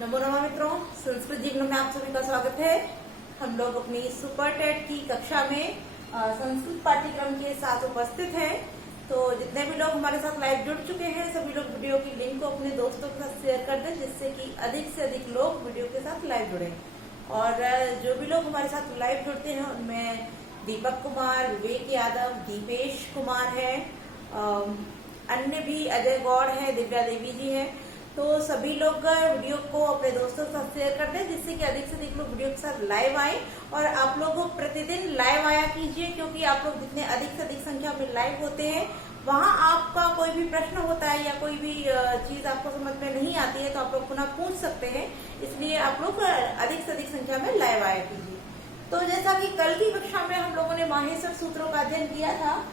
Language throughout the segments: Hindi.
नमो नमः मित्रों, संस्कृत जीवन में आप सभी का स्वागत है। हम लोग अपनी सुपर टेट की कक्षा में संस्कृत पाठ्यक्रम के साथ उपस्थित हैं। तो जितने भी लोग हमारे साथ लाइव जुड़ चुके हैं, सभी लोग वीडियो की लिंक को अपने दोस्तों के साथ शेयर कर दें, जिससे कि अधिक से अधिक लोग वीडियो के साथ लाइव जुड़े। और जो भी लोग हमारे साथ लाइव जुड़ते हैं उनमें दीपक कुमार, विवेक यादव, दीपेश कुमार है, अन्य भी अजय गौड़ है, दिव्या देवी जी है। तो सभी लोग वीडियो को अपने दोस्तों के साथ शेयर कर दें, जिससे कि अधिक से अधिक लोग वीडियो के साथ लाइव आए। और आप लोग प्रतिदिन लाइव आया कीजिए, क्योंकि आप लोग जितने अधिक से अधिक संख्या में लाइव होते हैं, वहां आपका कोई भी प्रश्न होता है या कोई भी चीज आपको समझ में नहीं आती है तो आप लोग पुनः पूछ सकते हैं। इसलिए आप लोग अधिक से अधिक संख्या में लाइव आया कीजिए। तो जैसा कि कल की कक्षा में हम लोगों ने माहेश्वर सूत्रों का अध्ययन किया था,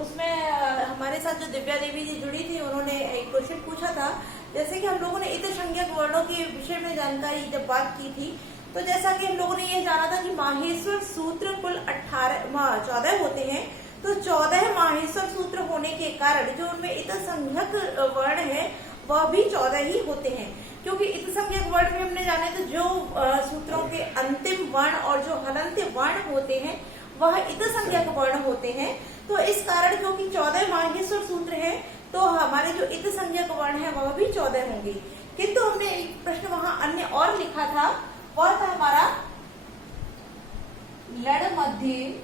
उसमें हमारे साथ जो दिव्या देवी जी जुड़ी थी, उन्होंने एक क्वेश्चन पूछा था। जैसे कि हम लोगों ने इत संज्ञक वर्णों के विषय में जानकारी जब बात की थी, तो जैसा कि हम लोगों ने ये जाना था कि माहेश्वर सूत्र कुल 14 होते हैं। तो 14 माहेश्वर सूत्र होने के कारण जो उनमें इत संज्ञक वर्ण है वह भी 14 ही होते हैं। क्योंकि इत संज्ञक वर्ण में हमने जाने तो जो सूत्रों के अंतिम वर्ण और जो हलंत्य वर्ण होते हैं वह इत संज्ञक वर्ण होते हैं। तो इस कारण क्योंकि 14 माहेश्वर सूत्र है, तो हमारे जो इत संज्ञक वर्ण है वह भी 14 होंगे। किंतु हमने एक प्रश्न वहां अन्य और लिखा था, वह था हमारा लड़ मध्य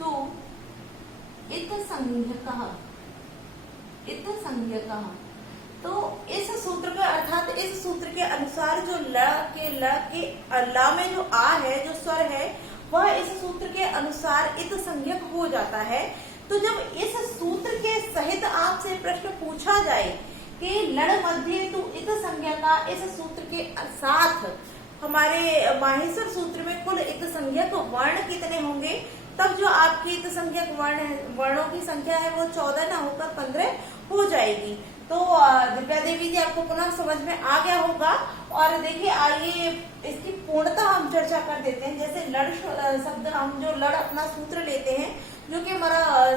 तो इत संज्ञक। तो इस सूत्र का अर्थात इस सूत्र के अनुसार जो ल के ला में जो आ है, जो स्वर है, वह इस सूत्र के अनुसार इत संज्ञक हो जाता है। तो जब इस सूत्र के सहित आपसे प्रश्न पूछा जाए कि लड़ मध्य तो इत संज्ञका, इस सूत्र के साथ हमारे माहेश्वर सूत्र में कुल इत संज्ञक वर्ण कितने होंगे, तब जो आपकी इत संज्ञक वर्णों की संख्या है वो 14 न होकर 15 हो जाएगी। तो दिव्या देवी जी आपको पुनः समझ में आ गया होगा। और देखिए, आइए इसकी पूर्णतः हम चर्चा कर देते हैं। जैसे लड़ शब्द, हम जो लड़ अपना सूत्र लेते हैं, जो कि हमारा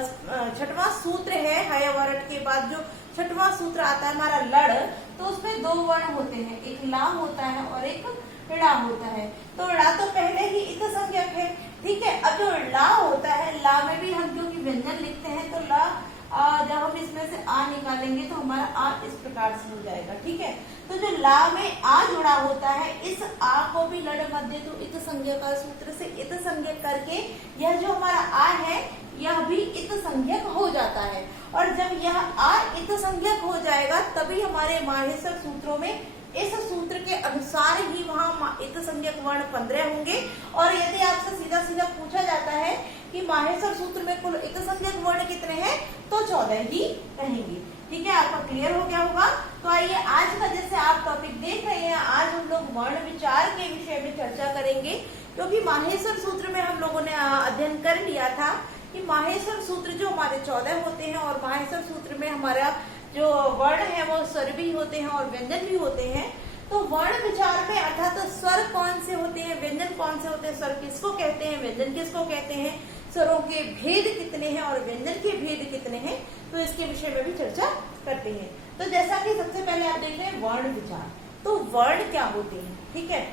छठवां सूत्र है, हय वरट के बाद जो छठवां सूत्र आता है हमारा लड़, तो उसमें 2 वर्ण होते हैं, एक ला होता है और एक ड़ा होता है। तो ड़ा तो पहले ही इत संज्ञक है, ठीक है। अब जो ला होता है, ला में भी हम क्योंकि व्यंजन लिखते हैं, तो ला जब हम इसमें से आ निकालेंगे तो हमारा आ इस प्रकार से हो जाएगा, ठीक है। तो जो ला में आ जुड़ा होता है, इस आ को भी लड़ मध्य तो इत संज्ञक सूत्र से इत संज्ञक करके यह जो हमारा आ है यह भी इत संज्ञक हो जाता है। और जब यह आ इत संज्ञक हो जाएगा तभी हमारे माहेश्वर सूत्रों में इस सूत्र के अनुसार ही वहां इत संज्ञक वर्ण 15 होंगे। और यदि आपसे सीधा सीधा पूछा जाता है कि माहेश्वर सूत्र में कुल इत संज्ञक वर्ण कितने हैं, तो 14 ही रहेंगे, ठीक है। आपका क्लियर हो गया होगा। तो आइए आज का जैसे आप टॉपिक देख रहे हैं, आज हम लोग वर्ण विचार के विषय में चर्चा करेंगे। क्योंकि माहेश्वर सूत्र में हम लोगों ने अध्ययन कर लिया था कि माहेश्वर सूत्र जो हमारे 14 होते हैं, और माहेश्वर सूत्र में हमारा जो वर्ण है वो स्वर भी होते हैं और व्यंजन भी होते हैं। तो वर्ण विचार में अर्थात स्वर कौन से होते हैं, व्यंजन कौन से होते हैं, स्वर किसको कहते हैं, व्यंजन किसको कहते हैं, स्वरों के भेद कितने हैं और व्यंजन के भेद कितने हैं, तो इसके विषय में भी चर्चा करते हैं। तो जैसा कि सबसे पहले आप देख रहे हैं वर्ण विचार। तो वर्ण क्या होते हैं, ठीक है।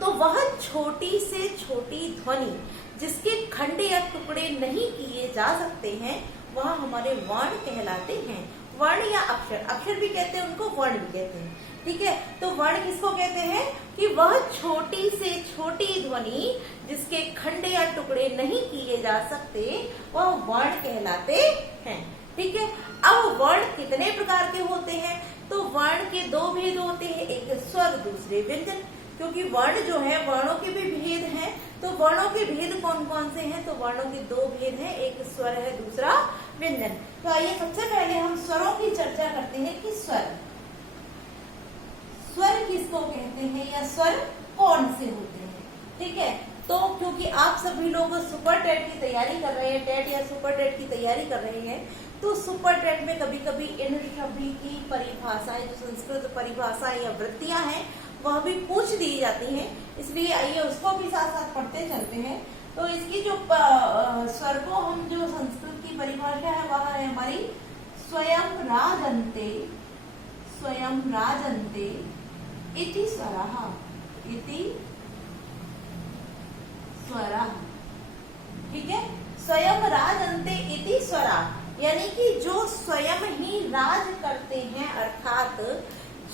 तो वह छोटी से छोटी ध्वनि जिसके खंड या टुकड़े नहीं किए जा सकते हैं, वह हमारे वर्ण कहलाते हैं। वर्ण या अक्षर, अक्षर भी कहते हैं उनको, वर्ण भी कहते हैं, ठीक है। तो वर्ण किसको कहते हैं कि वह छोटी से छोटी ध्वनि जिसके खंड या टुकड़े नहीं किए जा सकते, वह वर्ण कहलाते हैं, ठीक है। अब वर्ण कितने प्रकार के होते हैं, तो वर्ण के 2 भेद होते हैं, एक स्वर दूसरे व्यंजन। क्योंकि वर्ण जो है, वर्णों के भी भेद हैं। तो वर्णों के भेद कौन कौन से हैं, तो वर्णों के 2 भेद हैं, एक स्वर है, दूसरा व्यंजन। तो आइए सबसे पहले हम स्वरों की चर्चा करते हैं कि स्वर किसको कहते हैं या स्वर कौन से होते हैं, ठीक है। तो क्योंकि आप सभी लोग सुपर टेट की तैयारी कर रहे हैं, टेट या सुपर टेट की तैयारी कर रहे हैं, तो सुपर टेट में कभी कभी इन सभी की परिभाषाएं, जो संस्कृत परिभाषाएं या वृत्तियां हैं, वह भी पूछ दी जाती हैं। इसलिए आइए उसको भी साथ साथ पढ़ते चलते हैं। तो इसकी जो स्वर को हम जो संस्कृत की परिभाषा है वह है हमारी स्वयं राजन्ते स्वयं राजन्ते इति स्वरः, इति स्वरः। ठीक है, स्वयं राजन्ते इति स्वरः, यानी कि जो स्वयं ही राज करते हैं, अर्थात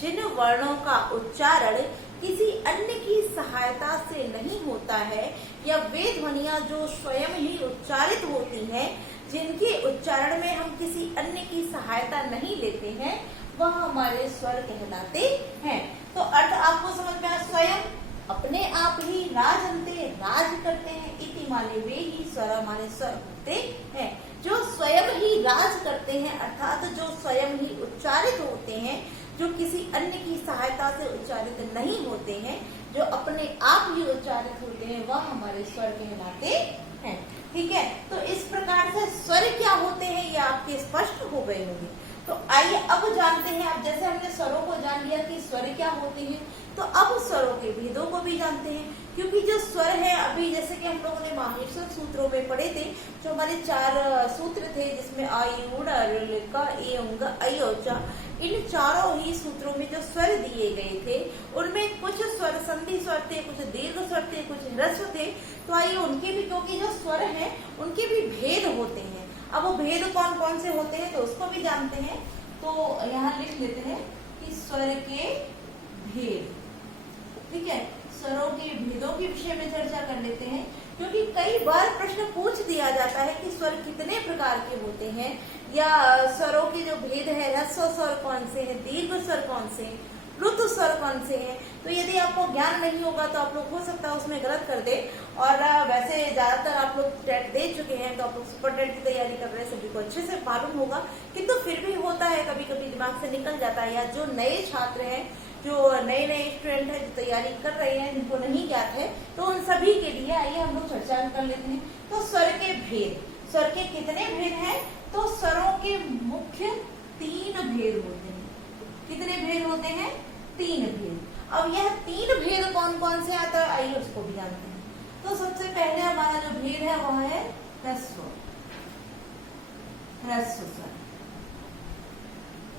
जिन वर्णों का उच्चारण किसी अन्य की सहायता से नहीं होता है, या वे ध्वनियां जो स्वयं ही उच्चारित होती हैं, जिनके उच्चारण में हम किसी अन्य की सहायता नहीं लेते हैं, वह हमारे स्वर कहलाते हैं। तो अर्थ आपको समझ में आया, स्वयं अपने आप ही राजन्ते राज करते हैं, इति माने वे ही, स्वर माने स्वर होते हैं। जो स्वयं ही राज करते हैं, अर्थात जो स्वयं ही उच्चारित होते हैं, जो किसी अन्य की सहायता से उच्चारित नहीं होते हैं, जो अपने आप ही उच्चारित होते हैं, वह हमारे स्वर कहलाते हैं। ठीक है, तो इस प्रकार से स्वर क्या होते हैं ये आपके स्पष्ट हो गए होंगे। तो आइए अब जानते हैं, अब जैसे हमने स्वरों को जान लिया कि स्वर क्या होते हैं, तो अब स्वरों के भेदों को भी जानते हैं। क्योंकि जो स्वर है, अभी जैसे कि हम लोगों ने माहेश्वर सूत्रों में पढ़े थे, जो हमारे 4 सूत्र थे, जिसमें आ ऊड़ क ए उंग ऐ औ च, इन चारों ही सूत्रों में जो स्वर दिए गए थे, उनमें कुछ स्वर संधि स्वर थे, कुछ दीर्घ स्वर थे, कुछ ह्रस्व थे। तो आइए उनके भी, क्योंकि जो स्वर है उनके भी भेद होते हैं। अब वो भेद कौन कौन से होते हैं तो उसको भी जानते हैं। तो यहाँ लिख लेते हैं कि स्वर के भेद। ठीक है, स्वरों के भेदों के विषय में चर्चा कर लेते हैं, क्योंकि कई बार प्रश्न पूछ दिया जाता है कि स्वर कितने प्रकार के होते हैं, या स्वरों के जो भेद है, ह्रस्व स्वर कौन से हैं, दीर्घ स्वर कौन से हैं, प्लुत स्वर कौन से हैं। तो यदि आपको ज्ञान नहीं होगा तो आप लोग हो सकता है उसमें गलत कर दे। और वैसे ज्यादातर आप लोग टेट दे चुके हैं, तो आप लोग सुपर टेट की तैयारी कर रहे हैं, सभी को अच्छे से मालूम होगा। किंतु फिर भी होता है, कभी कभी दिमाग से निकल जाता है, या जो नए छात्र हैं, जो नए स्टूडेंट हैं, जो तैयारी कर रहे हैं, जिनको नहीं ज्ञात है, तो उन सभी के लिए आइए हम लोग चर्चा कर लेते हैं। तो स्वर के भेद, स्वर के कितने भेद हैं? तो स्वरों के मुख्य 3 भेद होते हैं। कितने भेद होते हैं? 3 भेद। अब यह 3 भेद कौन कौन से आता है, आइए उसको भी जानते हैं। तो सबसे पहले हमारा जो भेद है वह है ह्रस्व, ह्रस्व स्वर।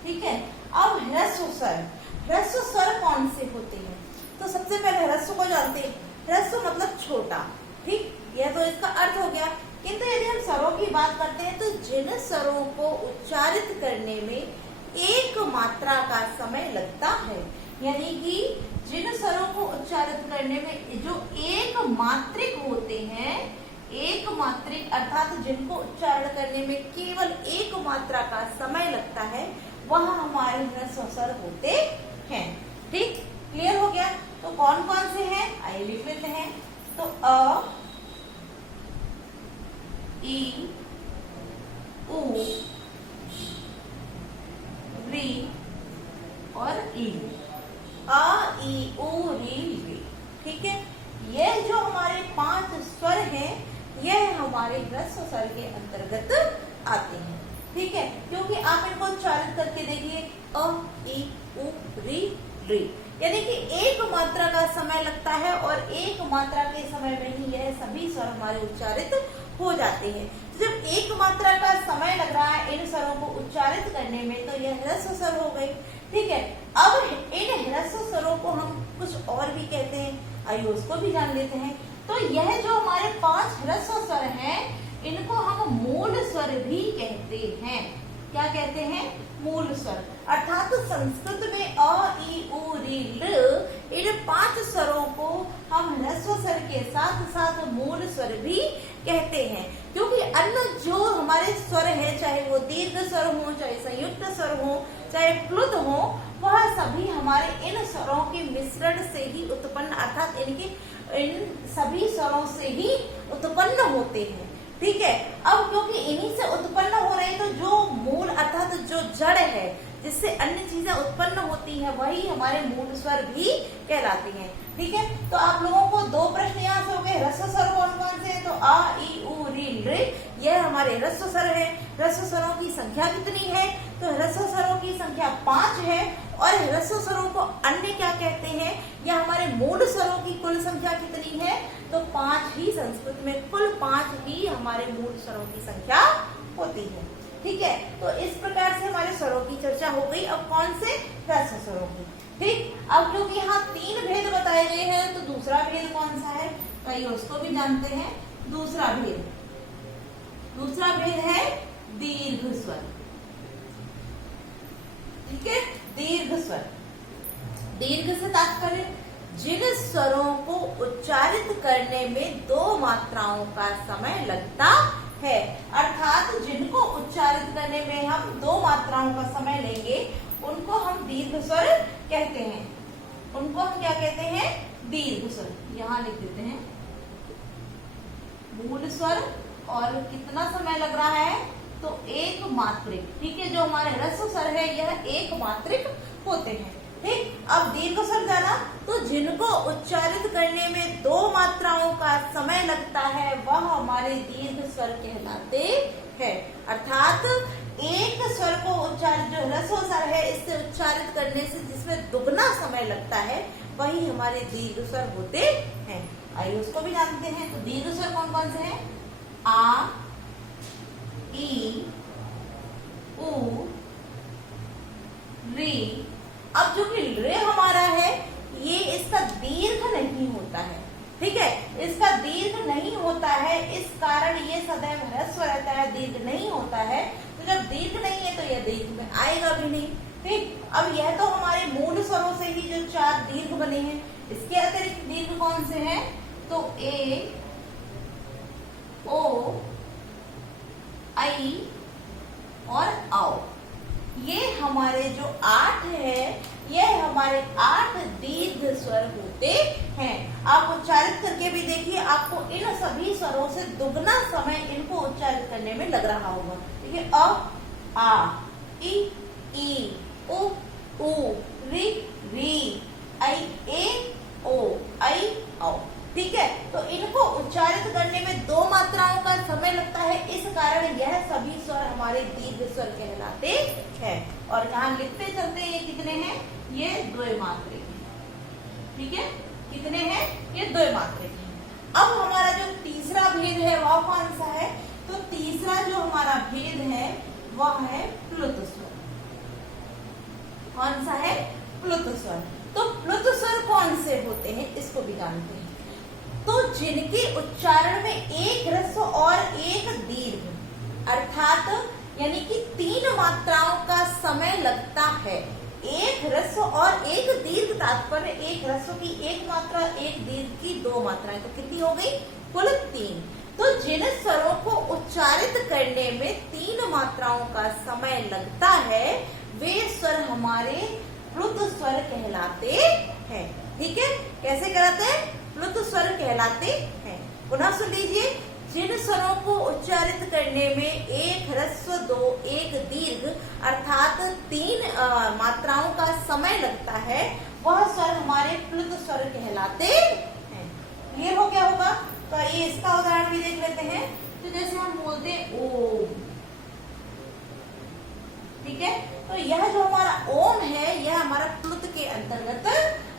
ठीक है, अब ह्रस्व स्वर, ह्रस्व स्वर कौन से होते हैं? तो सबसे पहले ह्रस्व को जानते हैं। ह्रस्व मतलब छोटा। ठीक, यह तो इसका अर्थ हो गया। किंतु यदि हम स्वरों की बात करते हैं, तो जिन स्वरों को उच्चारित करने में एक मात्रा का समय लगता है, यानी कि जिन स्वरों को उच्चारित करने में जो एक मात्रिक होते हैं, एक मात्रिक अर्थात जिनको उच्चारण करने में केवल एक मात्रा का समय लगता है, वह हमारे ह्रस्व स्वर होते हैं। ठीक, क्लियर हो गया? तो कौन कौन से हैं आइए लिख लेते हैं। तो अ, ई, उ, री और ई। आ, ई, उ, री, री। ठीक है, यह जो हमारे 5 स्वर हैं, यह हमारे ह्रस्व स्वर के अंतर्गत आते हैं। ठीक है, क्योंकि आप इनको उच्चारित करके देखिए, अ, ई, उ, री, री, यानी कि एक मात्रा का समय लगता है, और एक मात्रा के समय में ही यह सभी स्वर हमारे उच्चारित हो जाते हैं। तो जब एक मात्रा का समय लग रहा है इन स्वरों को उच्चारित करने में, तो यह ह्रस्व स्वर हो गई। ठीक है, अब इन ह्रस्व स्वरों को हम कुछ और भी कहते हैं, आइए उसको भी जान लेते हैं। तो यह जो हमारे 5 ह्रस्व स्वर हैं, इनको हम मूल स्वर भी कहते हैं। क्या कहते हैं? मूल स्वर। अर्थात संस्कृत में अ, ई, उ, री, ल, इन 5 स्वरों को हम ह्रस्व स्वर के साथ साथ मूल स्वर भी कहते हैं। क्योंकि अन्य जो हमारे स्वर है, चाहे वो दीर्घ स्वर हो, चाहे संयुक्त स्वर हो, चाहे प्लुत हो, वह सभी हमारे इन स्वरों के मिश्रण से ही उत्पन्न, अर्थात इन सभी स्वरों से ही उत्पन्न होते हैं। ठीक है, अब क्योंकि इन्हीं से उत्पन्न हो रहे हैं, तो जो मूल अर्थात जो जड़ है, जिससे अन्य चीजें उत्पन्न होती हैं, वही हमारे मूल स्वर भी कहलाती हैं। ठीक है, तो आप लोगों को 2 प्रश्न यहाँ से हो गए। ह्रस्व स्वर कौन कौन से? तो आ, ई, उ, री, रे, यह हमारे ह्रस्व स्वर है। ह्रस्व स्वरों की संख्या कितनी है? तो ह्रस्व स्वरों की संख्या 5 है। और ह्रस्व स्वरों को अन्य क्या कहते हैं, या हमारे मूल स्वरों की कुल संख्या कितनी है? तो 5 ही, संस्कृत में कुल 5 ही हमारे मूल स्वरों की संख्या होती है। ठीक है, तो इस प्रकार से हमारे स्वरों की चर्चा हो गई। अब कौन से? ह्रस्व स्वरों की। ठीक, अब क्योंकि यहाँ 3 भेद बताए गए हैं तो दूसरा भेद कौन सा है? तो आइए उसको भी जानते हैं। दूसरा भेद है दीर्घ स्वर। ठीक है, दीर्घ स्वर। दीर्घ से तात्पर्य जिन स्वरों को उच्चारित करने में 2 मात्राओं का समय लगता है, अर्थात जिनको उच्चारित करने में हम 2 मात्राओं का समय लेंगे उनको हम दीर्घ स्वर कहते हैं। उनको हम क्या कहते हैं? दीर्घ स्वर। यहाँ लिख देते हैं मूल स्वर और कितना समय लग रहा है? तो 1 मात्रिक। ठीक है, जो हमारे ह्रस्व स्वर है यह 1 मात्रिक होते हैं। ठीक, अब दीर्घ स्वर जाना, तो जिनको उच्चारित करने में 2 मात्राओं का समय लगता है वह हमारे दीर्घ स्वर कहलाते हैं। अर्थात एक स्वर को उच्चारित, जो ह्रस्व स्वर है इससे उच्चारित करने से जिसमें दुगना समय लगता है वही हमारे दीर्घ स्वर होते हैं। आइए उसको भी जानते हैं। तो दीर्घ स्वर कौन कौन से हैं? आ, ई, उ, री। अब जो कि रे हमारा है ये इसका दीर्घ नहीं होता है। ठीक है, इसका दीर्घ नहीं होता है, इस कारण ये सदैव ह्रस्व रहता है, दीर्घ नहीं होता है। तो जब दीर्घ नहीं है तो यह दीर्घ में आएगा भी नहीं। ठीक, अब यह तो हमारे मूल स्वरों से ही जो 4 दीर्घ बने हैं। इसके अतिरिक्त दीर्घ कौन से हैं? तो ए, ओ, आई और आओ। ये हमारे जो 8 है, यह हमारे 8 दीर्घ स्वर होते हैं। आप उच्चारित करके भी देखिए, आपको इन सभी स्वरों से दुगना समय इनको उच्चारित करने में लग रहा होगा। देखिए, अ, आ, ई, उ, री, आई, ए, ओ, आई, औ। ठीक है, तो इनको उच्चारित करने में 2 मात्राओं का समय लगता है, इस कारण यह सभी स्वर हमारे दीर्घ स्वर कहलाते हैं। और यहाँ लिखते चलते ये कितने हैं? ये 2 मात्रिक हैं। ठीक है, कितने हैं? ये 2 मात्रिक हैं। अब हमारा जो तीसरा भेद है वह कौन सा है? तो तीसरा जो हमारा भेद है वह है प्लुत स्वर। कौन सा है? प्लुत स्वर। तो प्लुत स्वर कौन से होते हैं इसको भी जानते हैं। तो जिनके उच्चारण में 1 ह्रस्व और 1 दीर्घ, अर्थात यानी कि 3 मात्राओं का समय लगता है। 1 ह्रस्व और 1 दीर्घ, तात्पर्य 1 ह्रस्व की 1 मात्रा, 1 दीर्घ की 2 मात्राएं, तो कितनी हो गई? कुल 3। तो जिन स्वरों को उच्चारित करने में 3 मात्राओं का समय लगता है वे स्वर हमारे प्लुत स्वर कहलाते हैं। ठीक है, कैसे कहलाते हैं? प्लुत स्वर कहलाते हैं। पुनः सुन लीजिए, जिन स्वरों को उच्चारित करने में 1 ह्रस्व, 2, 1 दीर्घ, अर्थात 3 मात्राओं का समय लगता है वह स्वर हमारे प्लुत स्वर कहलाते हैं। क्लियर हो गया होगा? तो ये इसका उदाहरण भी देख लेते हैं। तो जैसे हम बोलते हैं ओम। ठीक है, तो यह जो हमारा ओम है यह हमारा प्लुत के अंतर्गत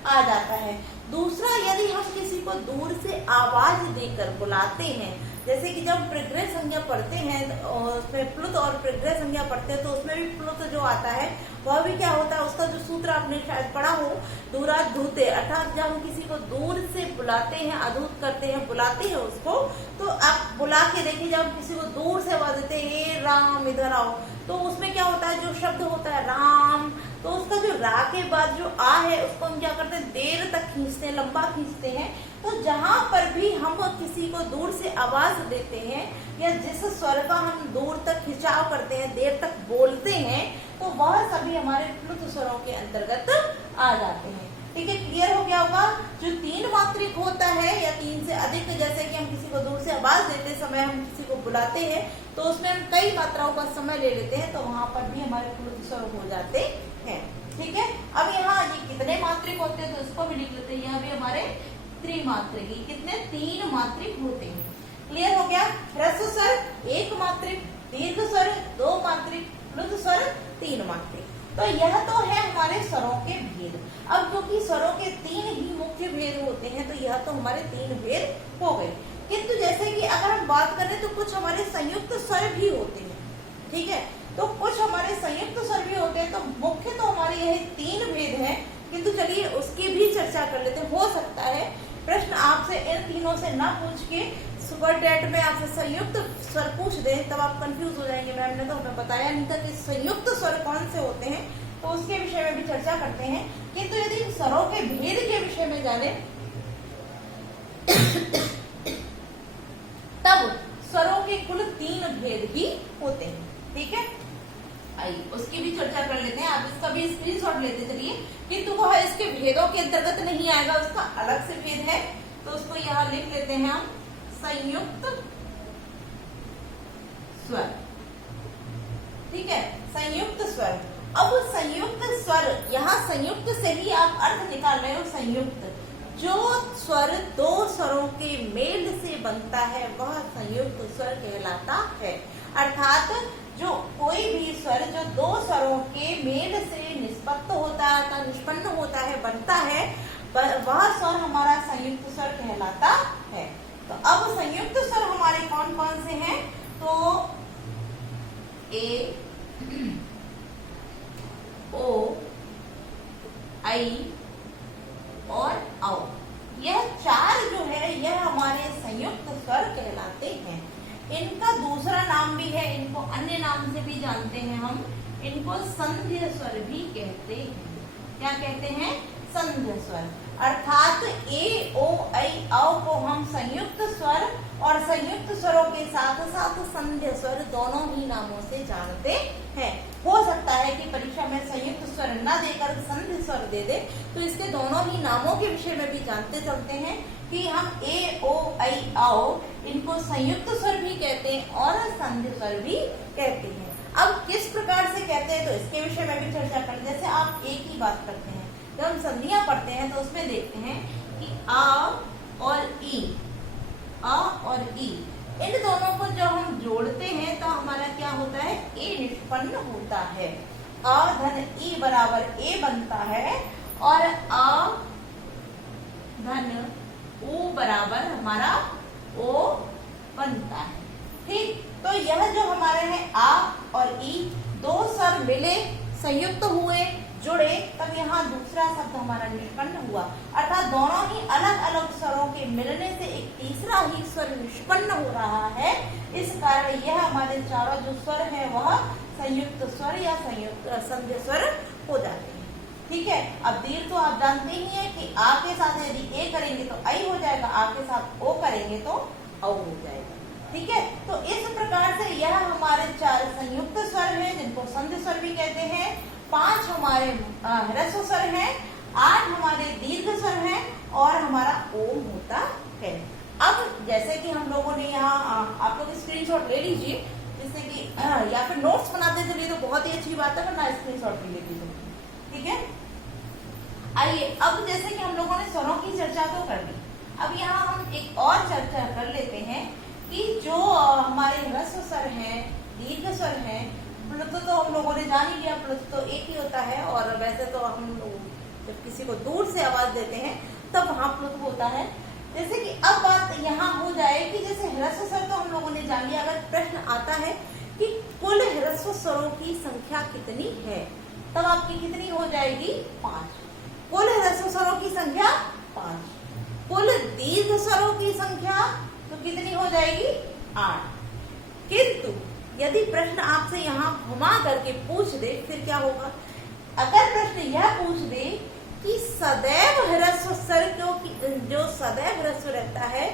आ जाता है। दूसरा, यदि हम किसी को दूर से आवाज देकर बुलाते हैं, जैसे कि जब प्रग्रह संज्ञा पढ़ते हैं और उसमें प्लुत और प्रग्रह संज्ञा पढ़ते हैं तो उसमें भी प्लुत जो आता है वह भी क्या होता है? उसका जो सूत्र आपने शायद पढ़ा हो, दूरात धूते, अर्थात जब हम किसी को दूर से बुलाते हैं, अधूत करते हैं, बुलाते हैं उसको, तो आप बुला के देखिए, जब किसी को दूर से आवाज देते हैं, ए राम इधर आओ, तो उसमें क्या होता है? जो शब्द होता है राम, तो उसका जो रा के बाद जो आ है उसको हम क्या करते हैं? देर तक खींचते हैं, लंबा खींचते हैं। तो जहां पर भी हम किसी को दूर से आवाज देते हैं या जिस स्वर का हम दूर तक खिंचाव करते हैं, देर तक बोलते हैं, तो वह सभी हमारे प्लुत स्वरों के अंतर्गत आ जाते हैं। ठीक है, क्लियर हो गया होगा? जो 3 मात्रिक होता है या 3 से अधिक, जैसे कि हम किसी को दूर से आवाज देते समय हम किसी को बुलाते हैं तो उसमें हम कई मात्राओं का समय ले लेते हैं, तो वहां पर भी हमारे प्लुत स्वर हो जाते हैं। ठीक है, अब यहाँ ये कितने मात्रिक होते हैं तो इसको भी लिख लेते हैं। यहाँ भी हमारे त्रिमात्रिक, कितने? 3 मात्रिक होते हैं। क्लियर हो गया? ह्रस्व स्वर 1 मात्रिक, दीर्घ स्वर 2 मात्रिक, प्लुत स्वर 3 मात्रिक। तो यह तो है हमारे स्वरों के भेद। अब क्योंकि स्वरों के 3 ही मुख्य भेद होते हैं तो यह तो हमारे 3 भेद हो गए। किंतु जैसे कि अगर हम बात करें तो कुछ हमारे संयुक्त स्वर भी होते हैं। ठीक ठीक है। तो कुछ हमारे संयुक्त स्वर भी होते हैं, तो मुख्य तो हमारे यही 3 भेद हैं, किंतु चलिए उसकी भी चर्चा कर लेते हैं। हो सकता है प्रश्न आपसे इन तीनों से ना पूछ के सुपर डेट में आपसे संयुक्त स्वर पूछ दे, तब आप कंफ्यूज हो जाएंगे, मैम ने तो हमें बताया नहीं था कि संयुक्त स्वर कौन से होते हैं, तो उसके विषय में भी चर्चा करते हैं। किंतु यदि स्वरों के भेद के विषय में जाने तब स्वरों के कुल 3 भेद ही होते हैं, ठीक है। आइए उसकी भी चर्चा कर लेते हैं। आप इसका भी स्क्रीनशॉट लेते चलिए, किंतु वह इसके भेदों के अंतर्गत नहीं आएगा, उसका अलग से भेद है, तो उसको यहाँ लिख लेते हैं हम संयुक्त स्वर, ठीक है, संयुक्त स्वर। अब संयुक्त स्वर, यहाँ संयुक्त से ही आप अर्थ निकाल रहे हो संयुक्त, जो स्वर 2 स्वरों के मेल से बनता है वह संयुक्त स्वर कहलाता है। अर्थात जो कोई भी स्वर जो 2 स्वरों के मेल से निष्पत्त होता है, निष्पन्न होता है, बनता है, वह स्वर हमारा संयुक्त स्वर कहलाता है। तो अब संयुक्त स्वर हमारे कौन कौन से हैं, तो ए, ओ, आई और औ, यह 4 जो है यह हमारे संयुक्त स्वर कहलाते हैं। इनका दूसरा नाम भी है, इनको अन्य नाम से भी जानते हैं हम, इनको संध्य स्वर भी कहते हैं। क्या कहते हैं? संध्य स्वर। अर्थात ए, ओ, ऐ, औ को हम संयुक्त स्वर और संयुक्त स्वरों के साथ साथ संध्य स्वर दोनों ही नामों से जानते हैं। हो सकता है कि परीक्षा में संयुक्त स्वर न देकर संध्य स्वर दे दे, तो इसके दोनों ही नामों के विषय में भी जानते चलते हैं कि हम ए, ओ, ऐ, औ इनको संयुक्त स्वर भी कहते हैं और संध्य स्वर भी कहते हैं। अब किस प्रकार से कहते हैं, तो इसके विषय में भी चर्चा करें। जैसे आप एक ही बात करते हैं, जब हम संधियां पढ़ते हैं तो उसमें देखते हैं कि आ और ई, आ और ई, इन दोनों को जब हम जोड़ते हैं तो हमारा क्या होता है? ए निष्पन्न होता है। आ धन ई बराबर ए बनता है और आ धन ओ बराबर हमारा ओ बनता है, ठीक। तो यह जो हमारे हैं आ और ई, 2 स्वर मिले, संयुक्त हुए, जुड़े, तब यहाँ दूसरा शब्द हमारा निष्पन्न हुआ। अर्थात दोनों ही अलग अलग स्वरों के मिलने से एक तीसरा ही स्वर निष्पन्न हो रहा है। इस कारण यह हमारे चारों जो स्वर है वह संयुक्त स्वर या संयुक्त संध्य स्वर हो जाते हैं, ठीक है। अब दीर्घ तो आप जानते ही हैं कि आ के साथ यदि ए करेंगे तो ऐ हो जाएगा, आ के साथ ओ करेंगे तो औ हो जाएगा, ठीक है। तो इस प्रकार से यह हमारे 4 संयुक्त स्वर हैं जिनको संध्य स्वर भी कहते हैं। 5 हमारे ह्रस्व स्वर हैं, 8 हमारे दीर्घ स्वर हैं और हमारा ओम होता है। अब जैसे कि हम लोगों ने यहाँ आप लोग स्क्रीनशॉट ले लीजिए, जिससे कि या फिर नोट्स बनाते चलिए तो बहुत ही अच्छी बात है, वरना स्क्रीनशॉट भी ले लीजिए, ठीक है। आइए अब जैसे कि हम लोगों ने स्वरों की चर्चा तो कर ली, अब यहाँ हम एक और चर्चा कर लेते हैं कि जो हमारे ह्रस्व स्वर हैं, दीर्घ स्वर हैं, प्लुत तो हम लोगों ने जान ही लिया, प्लुत तो एक ही होता है, और वैसे तो हम जब किसी को दूर से आवाज देते हैं तब वहां प्लुत होता है। जैसे कि अब बात यहाँ हो जाए कि जैसे ह्रस्व स्वर तो हम लोगों ने जान लिया, अगर प्रश्न आता है कि कुल ह्रस्व स्वरों की संख्या कितनी है, तब आपकी कितनी हो जाएगी? 5। कुल ह्रस्व स्वरों की संख्या 5। कुल दीर्घ स्वरों की संख्या तो कितनी हो जाएगी? 8। किंतु यदि प्रश्न आपसे यहाँ घुमा करके पूछ दे, फिर क्या होगा? अगर प्रश्न यह पूछ दे कि सदैव ह्रस्व स्वर जो सदैव ह्रस्व रहता है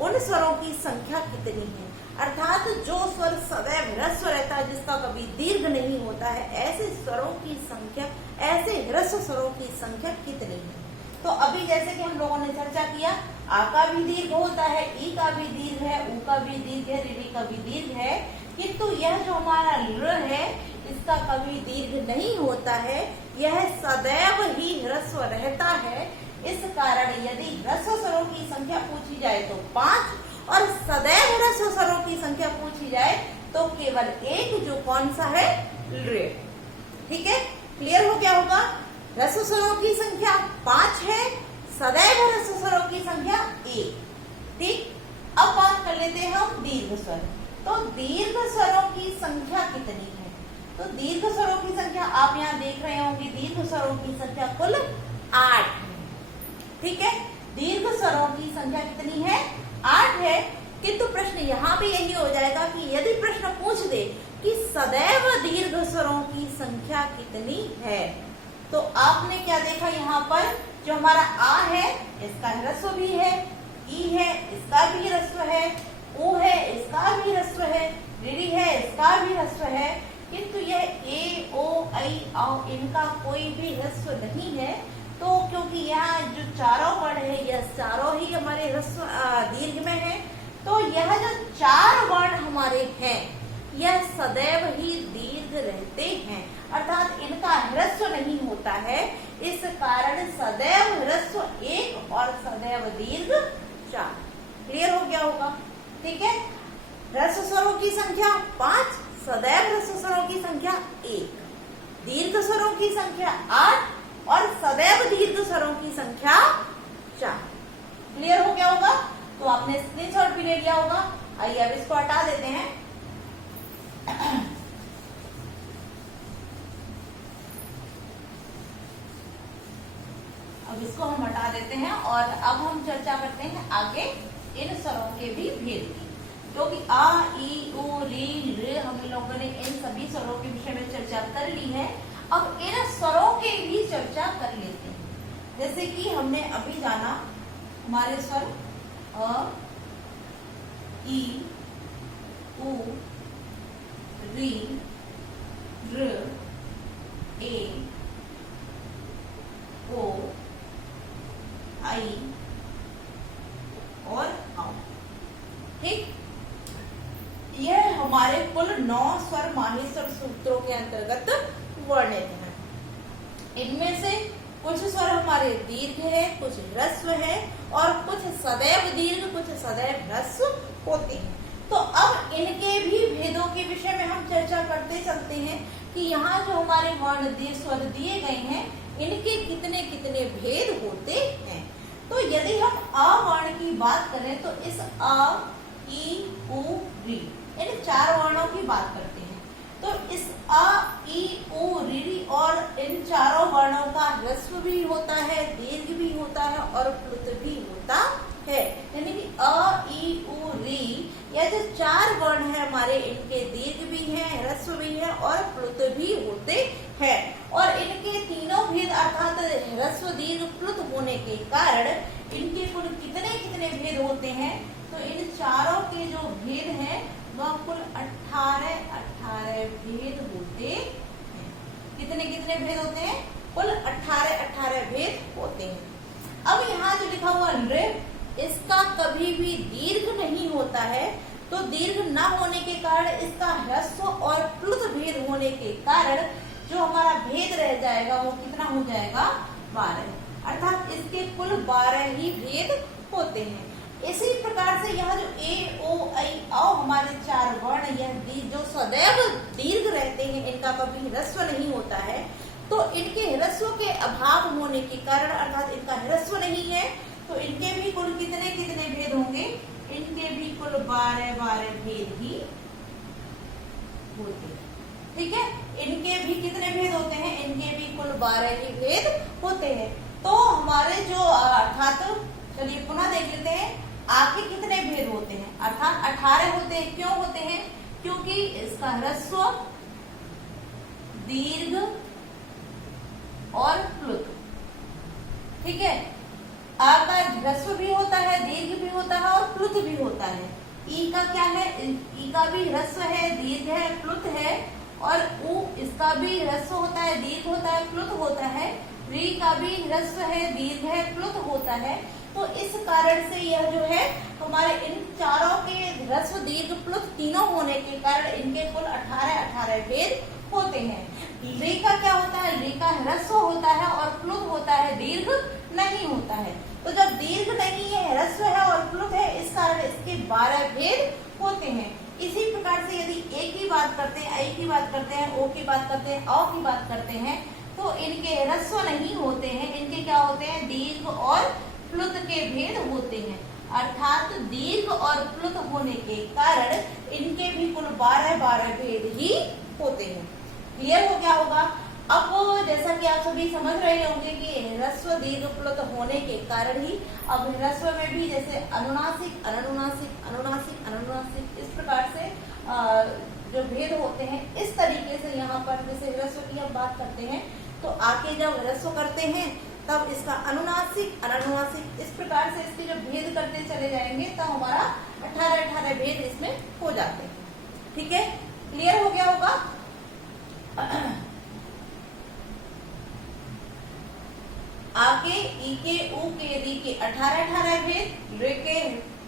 उन स्वरों की संख्या कितनी है, अर्थात जो स्वर सदैव ह्रस्व रहता है जिसका कभी दीर्घ नहीं होता है, ऐसे स्वरों की संख्या, ऐसे ह्रस्व स्वरों की संख्या कितनी है। तो अभी जैसे कि हम लोगों ने चर्चा किया, आ का भी दीर्घ होता है, ई का भी दीर्घ है, ऊ का भी दीर्घ है, ऋ का भी दीर्घ है, किंतु यह जो हमारा ल है इसका कभी दीर्घ नहीं होता है, यह सदैव ही ह्रस्व रहता है। इस कारण यदि ह्रस्व स्वरों की संख्या पूछी जाए तो 5 और सदैव ह्रस्व स्वरों की संख्या पूछी जाए तो केवल एक, जो कौन सा है? रे। ठीक है, क्लियर हो गया होगा। ह्रस्व स्वरों की संख्या 5 है, सदैव ह्रस्व स्वरों की संख्या 1। ठीक, अब बात कर लेते हैं हम दीर्घ स्वर। तो दीर्घ स्वरों की संख्या कितनी है। तो दीर्घ स्वरों की संख्या आप यहाँ देख रहे होंगे, दीर्घ स्वरों की संख्या कुल 8 है। ठीक है, दीर्घ स्वरों की संख्या कितनी है? 8 है। किंतु प्रश्न यहाँ भी यही हो जाएगा कि यदि प्रश्न पूछ दे कि सदैव दीर्घ स्वरों की संख्या कितनी है, तो आपने क्या देखा यहाँ पर, जो हमारा आ है इसका ह्रस्व भी है, ई है इसका भी ह्रस्व है, ऊ है इसका भी ह्रस्व है, ऋ है इसका भी ह्रस्व है, किंतु यह ए ओ ऐ औ इनका कोई भी ह्रस्व नहीं है। तो क्योंकि यहाँ जो चारों वर्ण है यह चारों ही हमारे ह्रस्व दीर्घ में है, तो यह जो 4 वर्ण हमारे हैं यह सदैव ही दीर्घ रहते हैं, अर्थात इनका ह्रस्व नहीं होता है। इस कारण सदैव ह्रस्व 1 और सदैव दीर्घ 4। क्लियर हो गया होगा? ठीक है, ह्रस्व स्वरों की संख्या 5, सदैव ह्रस्व स्वरों की संख्या 1, दीर्घ स्वरों की संख्या 8 और सदैव दीर्घ स्वरों की संख्या 4। क्लियर हो गया होगा? तो आपने स्क्रीनशॉट भी ले लिया होगा। आइए अब इसको हटा देते हैं। अब इसको हम हटा देते हैं और अब हम चर्चा करते हैं आगे इन स्वरों के भी भेद की, जो कि आ, ई, उ, री, ऋ हम लोगों ने इन सभी स्वरों के विषय में चर्चा कर ली है। अब इन स्वरों के भी चर्चा कर लेते हैं। जैसे कि हमने अभी जाना हमारे स्वर अ, ई, उ, री, ऋ, ए, ओ, आई और औ। ठीक, यह हमारे कुल 9 स्वर माहेश्वर सूत्रों के अंतर्गत वर्णित हैं। इनमें से कुछ स्वर हमारे दीर्घ है, कुछ ह्रस्व है और कुछ सदैव दीर्घ, कुछ सदैव ह्रस्व होते हैं। तो अब इनके भी भेदों के विषय में हम चर्चा करते चलते हैं कि यहाँ जो हमारे वर्ण स्वर दिए गए हैं इनके कितने कितने भेद होते हैं। तो यदि हम अ वर्ण की बात करें तो इस अ, ई, उ, री इन 4 वर्णों की बात करते हैं। तो इस अ, ई, उ, री और इन चारों वर्णों का ह्रस्व भी होता है, दीर्घ भी होता है और प्लुत भी होता है। यानी कि अ, ई, उ, री यह जो 4 वर्ण है हमारे, इनके दीर्घ भी हैं, ह्रस्व भी है और प्लुत भी होते हैं। और इनके तीनों भेद अर्थात ह्रस्व, दीर्घ, प्लुत होने के कारण इनके कुल कितने कितने भेद होते हैं? तो इन चारों के जो भेद हैं वह कुल 18 भेद होते हैं। कितने कितने भेद होते हैं? कुल 18 भेद होते हैं। अब यहाँ जो लिखा हुआ नृ, इसका कभी भी दीर्घ नहीं होता है। तो दीर्घ न होने के कारण इसका ह्रस्व और प्लुत भेद होने के कारण जो हमारा भेद रह जाएगा वो कितना हो जाएगा? 12। अर्थात इसके कुल 12 ही भेद होते हैं। इसी प्रकार से यह जो ए, ओ, ऐ, औ हमारे 4 वर्ण यह जो सदैव दीर्घ रहते हैं, इनका कभी ह्रस्व नहीं होता है। तो इनके ह्रस्व के अभाव होने के कारण अर्थात इनका ह्रस्व नहीं है, तो इनके भी कुल कितने कितने भेद होंगे? इनके भी कुल 12 भेद ही होते हैं। ठीक है, इनके भी कितने भेद होते हैं? इनके भी कुल 12 ही भेद होते हैं। तो हमारे जो अर्थात चलिए पुनः देख लेते हैं आगे कितने भेद होते हैं। अर्थात 18 होते हैं। क्यों होते हैं? क्योंकि इसका ह्रस्व, दीर्घ और प्लुत। ठीक है, आ का ह्रस्व भी होता है, दीर्घ भी होता है और प्लुत भी होता है। ई का क्या है? ई का भी ह्रस्व है, दीर्घ है, प्लुत है। और उ इसका भी ह्रस्व होता है, दीर्घ होता है, प्लुत होता है। री का भी ह्रस्व है, दीर्घ है, प्लुत होता है। तो इस कारण से यह जो है हमारे इन चारों के ह्रस्व, दीर्घ, प्लुत तीनों होने के कारण इनके कुल 18 भेद होते हैं। री का क्या होता है? री का ह्रस्व होता है और प्लुत होता है, दीर्घ नहीं होता है। तो जब दीर्घ नहीं है, ह्रस्व है और प्लुत है, इस कारण इसके 12 भेद होते हैं। इसी प्रकार से यदि ए की बात करते हैं, ऐ की बात करते हैं, ओ की बात करते हैं, औ की बात करते हैं, तो इनके ह्रस्व नहीं होते हैं। इनके क्या होते हैं? दीर्घ और प्लुत के भेद होते हैं। अर्थात दीर्घ और प्लुत होने के कारण इनके भी कुल 12 भेद ही होते हैं। क्लियर हो गया होगा। अब जैसा कि आप सभी समझ रहे होंगे कि ह्रस्व दीर्घ प्लुत होने के कारण ही अब ह्रस्व में भी जैसे अनुनासिक अनुनासिक अनुनासिक अनुनासिक इस प्रकार से जो भेद होते हैं, इस तरीके से यहाँ पर जैसे ह्रस्व की हम बात करते हैं तो आके जब ह्रस्व करते हैं तब इसका अनुनासिक अनुनासिक इस प्रकार से इसके जब भेद करते चले जाएंगे तब हमारा 18 भेद इसमें हो जाते हैं। ठीक है, क्लियर हो गया होगा। आके ई के ऊ के री के 18 भेद, रे के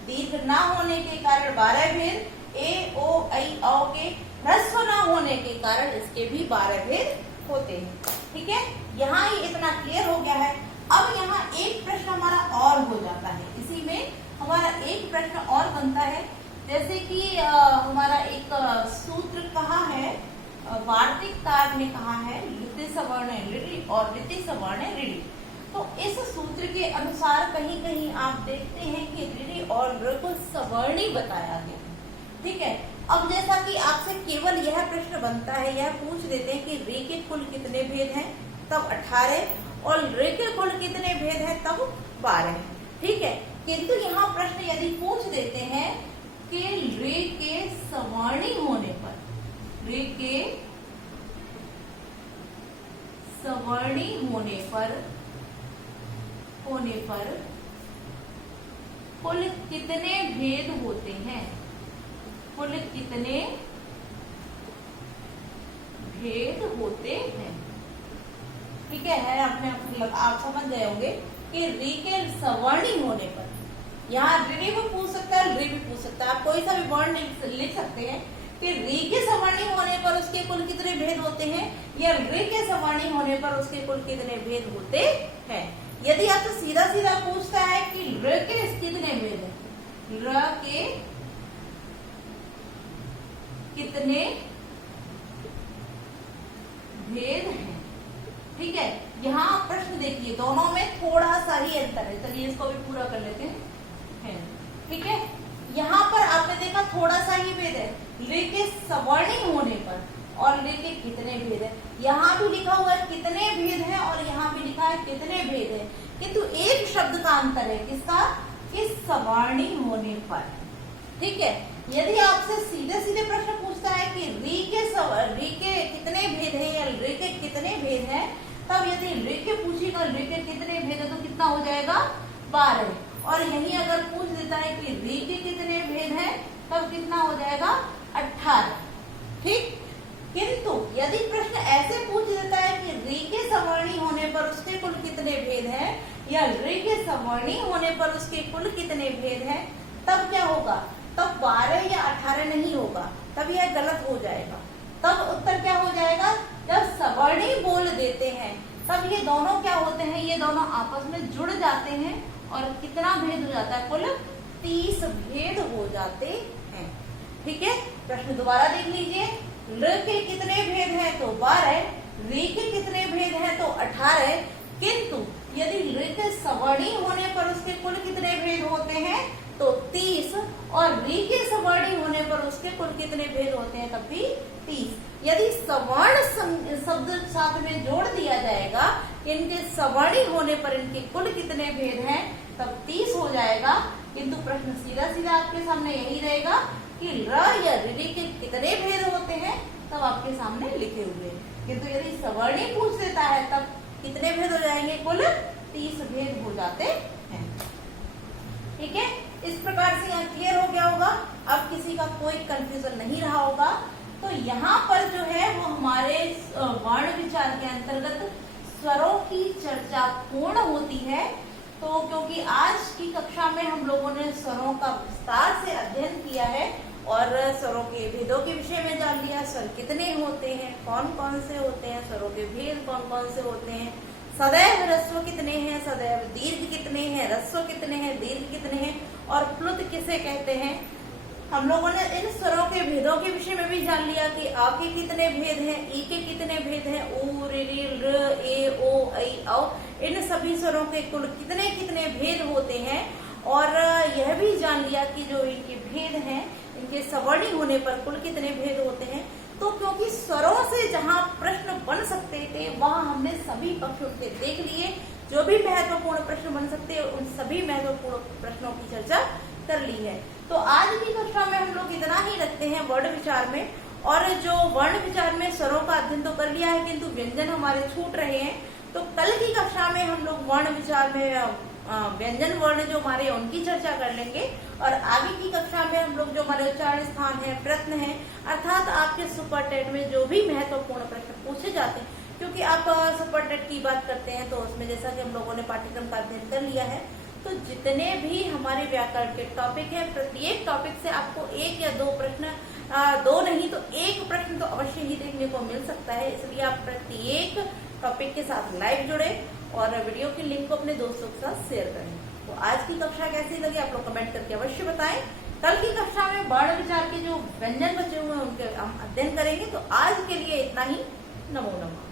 दीर्घ ना होने के कारण 12 भेद, ए ओ ऐ औ के ह्रस्व ना होने के कारण इसके भी 12 भेद होते हैं। ठीक है, यहाँ ही इतना क्लियर हो गया है। अब यहाँ एक प्रश्न हमारा और हो जाता है, इसी में हमारा एक प्रश्न और बनता है। जैसे कि हमारा एक सूत्र कहा है, वार्तिक कार में कहा है लिटि सवर्ण लिटि और लिटि सवर्ण ऋणि। तो इस सूत्र के अनुसार कहीं कहीं आप देखते हैं कि ऋणि और ऋ को सवर्णी बताया गया। ठीक है, अब जैसा कि आपसे केवल यह प्रश्न बनता है, यह पूछ देते हैं कि रे के कुल कितने भेद हैं, तब 18 और रे के कुल कितने भेद हैं, तब 12। ठीक है, किंतु यहाँ प्रश्न यदि पूछ देते हैं कि रे के सवर्णी होने पर, रे के सवर्णी होने पर कुल कितने भेद होते हैं, कुल कितने भेद होते हैं। ठीक है, आप समझ गए होंगे कि री के सवर्णी होने पर, यहाँ ऋणी भी पूछ सकता है, री भी पूछ सकता है, आप कोई सा भी वर्ण लिख सकते हैं कि री के सवर्णी होने पर उसके कुल कितने भेद होते हैं, या री के सवर्णी होने पर उसके कुल कितने भेद होते हैं। यदि आपसे सीधा सीधा पूछता है कि र के कितने भेद हैं, र के कितने भेद हैं। ठीक है, यहाँ प्रश्न देखिए, दोनों में थोड़ा सा ही अंतर है। चलिए इसको भी पूरा कर लेते हैं। ठीक है, यहाँ पर आपने देखा थोड़ा सा ही भेद है, रे के सवर्णी होने पर और रे के कितने भेद है। यहाँ भी लिखा हुआ है कितने भेद हैं और यहाँ भी लिखा है कितने भेद है, किंतु एक शब्द का अंतर है, किसका, कि सवर्णी होने पर। ठीक है, यदि आपसे सीधे सीधे प्रश्न पूछता है कि री के कितने भेद हैं या रे के कितने भेद हैं, तब यदि रे के पूछेगा रे के कितने भेद है तो कितना हो जाएगा, 12। और यही अगर पूछ देता है कि री के कितने भेद हैं तब कितना हो जाएगा, 18। ठीक, किंतु यदि प्रश्न ऐसे पूछ देता है कि री के सवर्णी होने पर उसके कुल कितने भेद हैं या री के सवर्णी होने पर उसके कुल कितने भेद हैं, तब क्या होगा, तब 12 या 18 नहीं होगा, तब यह गलत हो जाएगा। तब उत्तर क्या हो जाएगा, जब सवर्णी बोल देते हैं तब ये दोनों क्या होते हैं, ये दोनों आपस में जुड़ जाते हैं और कितना भेद हो जाता है, कुल 30 भेद हो जाते हैं। ठीक है, प्रश्न दोबारा देख लीजिए, र के कितने भेद हैं तो 12, री के कितने भेद हैं तो 18, किंतु यदि रे के सवर्णी होने पर उसके कुल कितने भेद होते हैं तो 30, और री के सवर्णी होने पर उसके कुल कितने भेद होते हैं तब भी 30। यदि सवर्ण शब्द साथ में जोड़ दिया जाएगा, इनके सवर्णी होने पर इनके कुल कितने भेद हैं तब 30 हो जाएगा, किंतु प्रश्न सीधा सीधा आपके सामने यही रहेगा कि र या री के कितने भेद होते हैं तब आपके सामने लिखे हुए। किंतु यदि सवर्णी पूछ देता है तब कितने भेद हो जाएंगे, कुल 30 भेद हो जाते हैं। ठीक है, इस प्रकार से यहाँ क्लियर हो गया होगा। अब किसी का कोई कंफ्यूजन नहीं रहा होगा। तो यहाँ पर जो है वो हमारे वर्ण विचार के अंतर्गत स्वरों की चर्चा पूर्ण होती है। तो क्योंकि आज की कक्षा में हम लोगों ने स्वरों का विस्तार से अध्ययन किया है और स्वरों के भेदों के विषय में जान लिया, स्वर कितने होते हैं, कौन कौन से होते हैं, स्वरों के भेद कौन कौन से होते हैं, सदैव ह्रस्व कितने हैं, सदैव दीर्घ कितने हैं, ह्रस्व कितने हैं, दीर्घ कितने हैं और प्लुत किसे कहते हैं। हम लोगों ने इन स्वरों के भेदों के विषय में भी जान लिया कि आ के कितने भेद हैं, ई के कितने भेद हैं, उ, रि, र, ए, ओ, ऐ, औ, इन सभी स्वरों के कुल कितने कितने भेद होते हैं। और यह भी जान लिया कि जो इनके भेद हैं, इनके सवर्णी होने पर कुल कितने भेद होते हैं। तो क्योंकि स्वरों से जहाँ प्रश्न बन सकते थे वहां हमने सभी पक्ष उनके देख लिए। जो भी महत्वपूर्ण प्रश्न बन सकते हैं उन सभी महत्वपूर्ण प्रश्नों की चर्चा कर ली है। तो आज की कक्षा में हम लोग इतना ही रखते हैं वर्ण विचार में। और जो वर्ण विचार में स्वरों का अध्ययन तो कर लिया है, किंतु व्यंजन हमारे छूट रहे हैं। तो कल की कक्षा में हम लोग वर्ण विचार में व्यंजन वर्ण जो हमारे उनकी चर्चा कर लेंगे। और आगे की कक्षा में हम लोग जो हमारे उच्चारण स्थान है, प्रश्न है, अर्थात आपके सुपर टेट में जो भी महत्वपूर्ण प्रश्न पूछे जाते हैं, क्योंकि आप सुपर टेट की बात करते हैं तो उसमें जैसा कि हम लोगों ने पाठ्यक्रम का अध्ययन कर लिया है, तो जितने भी हमारे व्याकरण के टॉपिक है, प्रत्येक टॉपिक से आपको एक या दो प्रश्न, दो नहीं तो एक प्रश्न तो अवश्य ही देखने को मिल सकता है। इसलिए आप प्रत्येक टॉपिक के साथ लाइव जुड़े और वीडियो की लिंक को अपने दोस्तों के साथ शेयर करें। तो आज की कक्षा कैसी लगी आप लोग कमेंट करके अवश्य बताएं। कल की कक्षा में वर्ण विचार के जो व्यंजन बचे हुए हैं उनके हम अध्ययन करेंगे। तो आज के लिए इतना ही। नमो नमः।